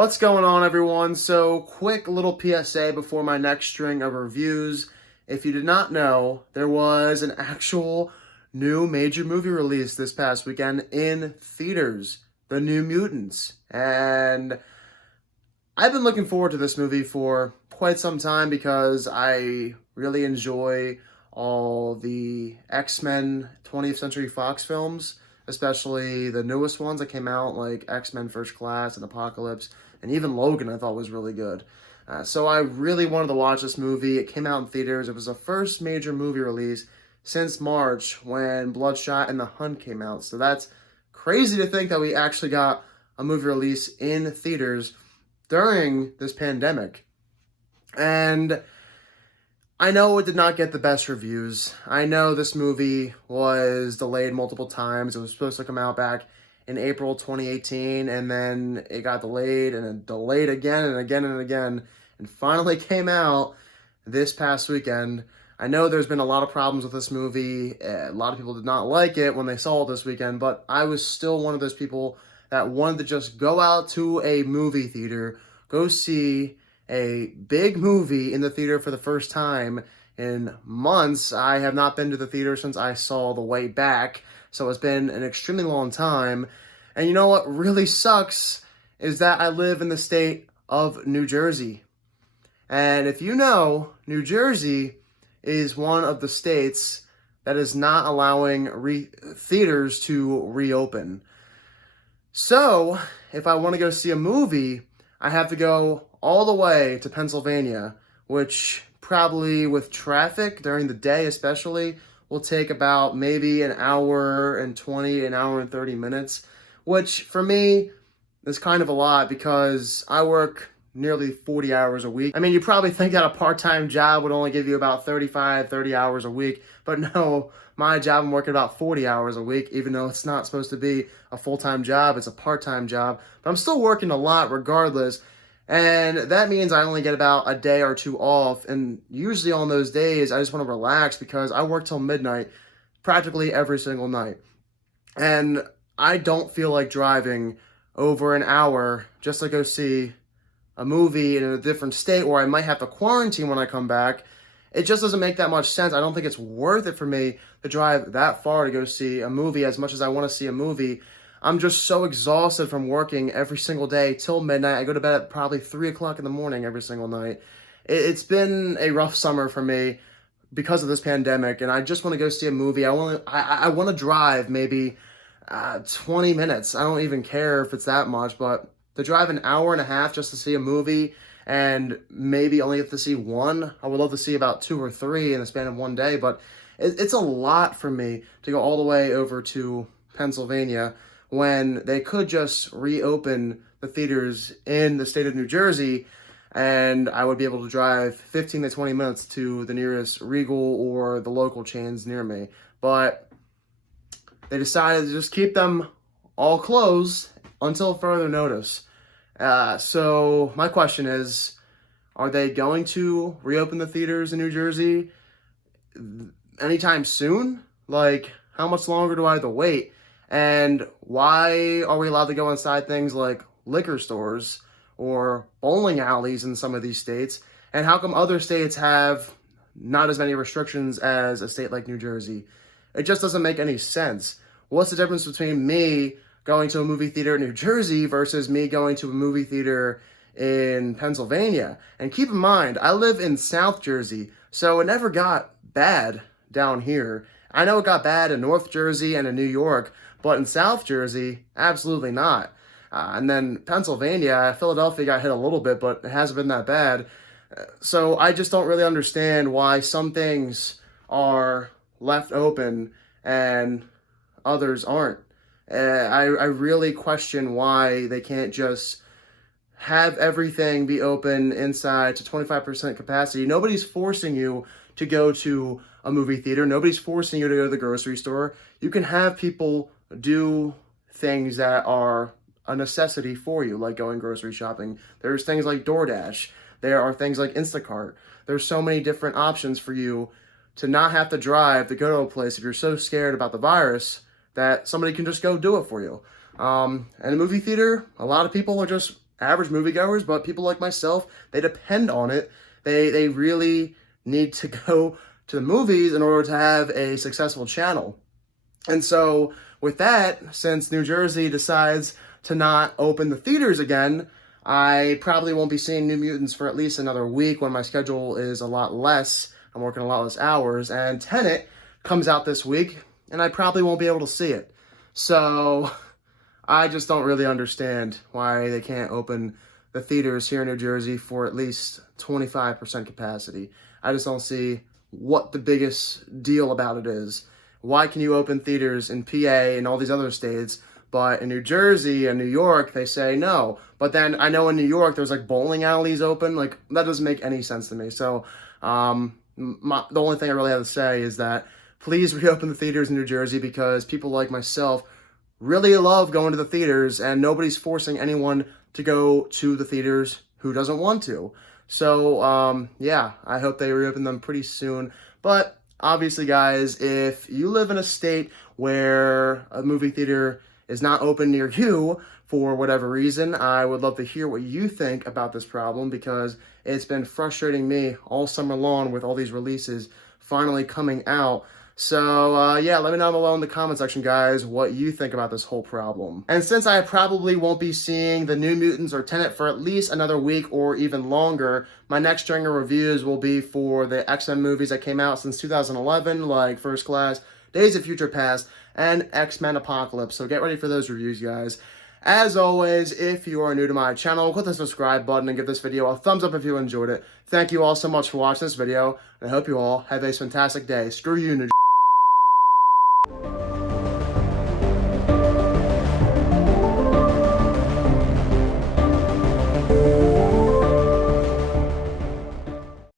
What's going on, everyone? So, quick little PSA before my next string of reviews. If you did not know, there was an actual new major movie release this past weekend in theaters, The New Mutants. And I've been looking forward to this movie for quite some time because I really enjoy all the X-Men 20th Century Fox films, especially the newest ones that came out, like X-Men First Class and Apocalypse, and even Logan I thought was really good. So I really wanted to watch this movie. It came out in theaters. It was the first major movie release since March when Bloodshot and The Hunt came out. So that's crazy to think that we actually got a movie release in theaters during this pandemic. And I know it did not get the best reviews. I know this movie was delayed multiple times. It was supposed to come out back in April 2018, and then it got delayed, and then delayed again and again and again, and finally came out this past weekend. I know there's been a lot of problems with this movie. A lot of people did not like it when they saw it this weekend, but I was still one of those people that wanted to just go out to a movie theater, go see a big movie in the theater for the first time in months. I have not been to the theater since I saw The Way Back, so it's been an extremely long time. And you know what really sucks is that I live in the state of New Jersey. And if you know, New Jersey is one of the states that is not allowing theaters to reopen. So, if I want to go see a movie, I have to go all the way to Pennsylvania, which probably with traffic during the day especially will take about maybe an hour and 20, an hour and 30 minutes, which for me is kind of a lot because I work nearly 40 hours a week. I mean, you probably think that a part-time job would only give you about 30 hours a week, but no, my job, I'm working about 40 hours a week, even though it's not supposed to be a full-time job, it's a part-time job, but I'm still working a lot regardless. And that means I only get about a day or two off. And usually on those days, I just want to relax because I work till midnight practically every single night. And I don't feel like driving over an hour just to go see a movie in a different state where I might have to quarantine when I come back. It just doesn't make that much sense. I don't think it's worth it for me to drive that far to go see a movie as much as I want to see a movie. I'm just so exhausted from working every single day till midnight. I go to bed at probably 3 o'clock in the morning every single night. It's been a rough summer for me because of this pandemic, and I just want to go see a movie. I want to drive maybe 20 minutes. I don't even care if it's that much, but to drive an hour and a half just to see a movie and maybe only have to see one, I would love to see about 2 or 3 in the span of one day, but it's a lot for me to go all the way over to Pennsylvania when they could just reopen the theaters in the state of New Jersey, and I would be able to drive 15 to 20 minutes to the nearest Regal or the local chains near me. But they decided to just keep them all closed until further notice. So my question is, are they going to reopen the theaters in New Jersey anytime soon? Like, how much longer do I have to wait? And why are we allowed to go inside things like liquor stores or bowling alleys in some of these states? And how come other states have not as many restrictions as a state like New Jersey? It just doesn't make any sense. What's the difference between me going to a movie theater in New Jersey versus me going to a movie theater in Pennsylvania? And keep in mind, I live in South Jersey, so it never got bad down here. I know it got bad in North Jersey and in New York, but in South Jersey, absolutely not. And then Pennsylvania, Philadelphia got hit a little bit, but it hasn't been that bad. So I just don't really understand why some things are left open and others aren't. I really question why they can't just have everything be open inside to 25% capacity. Nobody's forcing you to go to a movie theater. Nobody's forcing you to go to the grocery store. You can have people do things that are a necessity for you, like going grocery shopping. There's things like DoorDash. There are things like Instacart. There's so many different options for you to not have to drive to go to a place if you're so scared about the virus that somebody can just go do it for you. And a movie theater, a lot of people are just average moviegoers, but people like myself, they depend on it. They really need to go to the movies in order to have a successful channel. And so with that, since New Jersey decides to not open the theaters again, I probably won't be seeing New Mutants for at least another week when my schedule is a lot less. I'm working a lot less hours, and Tenet comes out this week, and I probably won't be able to see it. So I just don't really understand why they can't open the theaters here in New Jersey for at least 25% capacity. I just don't see what the biggest deal about it is. Why can you open theaters in PA and all these other states, but in New Jersey and New York, they say no. But then I know in New York, there's like bowling alleys open. Like, that doesn't make any sense to me. So the only thing I really have to say is that please reopen the theaters in New Jersey, because people like myself really love going to the theaters, and nobody's forcing anyone to go to the theaters who doesn't want to. So, yeah, I hope they reopen them pretty soon. But obviously, guys, if you live in a state where a movie theater is not open near you for whatever reason, I would love to hear what you think about this problem, because it's been frustrating me all summer long with all these releases finally coming out. So, yeah, let me know below in the comment section, guys, what you think about this whole problem. And since I probably won't be seeing the New Mutants or Tenet for at least another week or even longer, my next string of reviews will be for the X-Men movies that came out since 2011, like First Class, Days of Future Past, and X-Men Apocalypse. So get ready for those reviews, guys. As always, if you are new to my channel, click the subscribe button and give this video a thumbs up if you enjoyed it. Thank you all so much for watching this video, and I hope you all have a fantastic day. Screw you, New